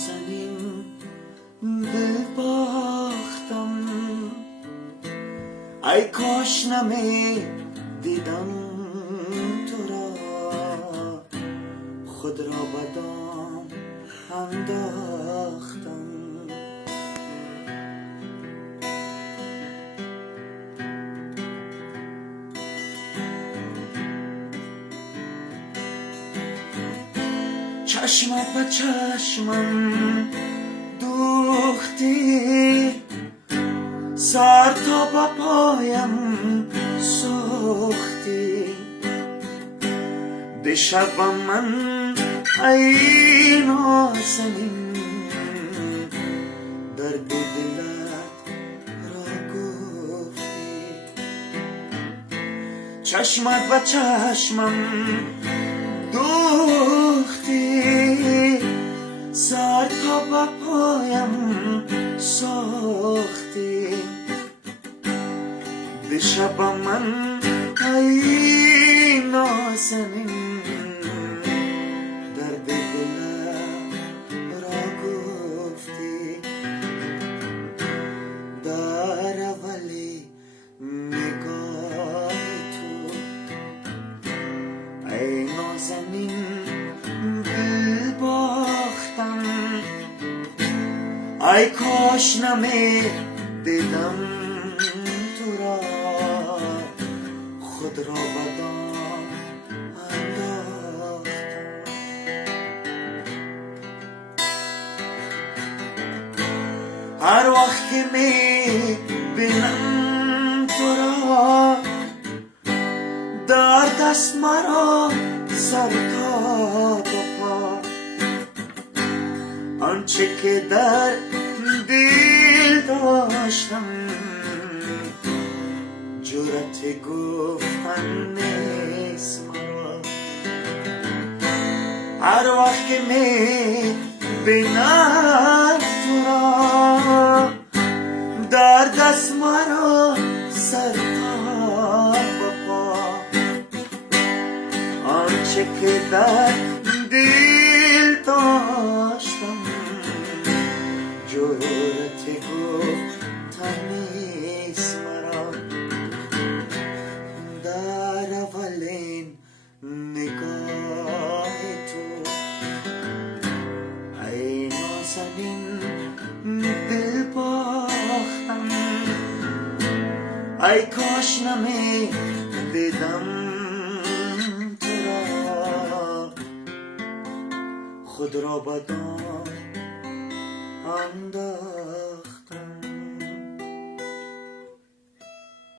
نازنین دل باختم، ای کاش نمی دیدم تو را، خود را به دام انداختم. چشمت به چشمم دوختی، سر تا به پایم سوختی. دیشب من ای نازنین درد دلت را گفتی. چشمت به چشمم دوختی، سر تا به پایم ساختی. دیشب من ای نازنین درد دلم را گفتی. در اولی نگاه تو ای نازنین دل باختم، ای کاش نمی دیدم تو را، خود را به دام انداختم. هر وقت که می بینم تو را، درد است مرا سر تا پا. آنچه که در دل داشتم جرأت گفتن نیست مرا. هر وقت که می بینم تو را، درد است مرا سر تا پا. آنچه که در دل داشتم جرأت گفتن نیست مرا. در اولین نگاه تو ای نازنین دل باختم، ای کاش نمی دیدم تو را، خود را به دام انداختم.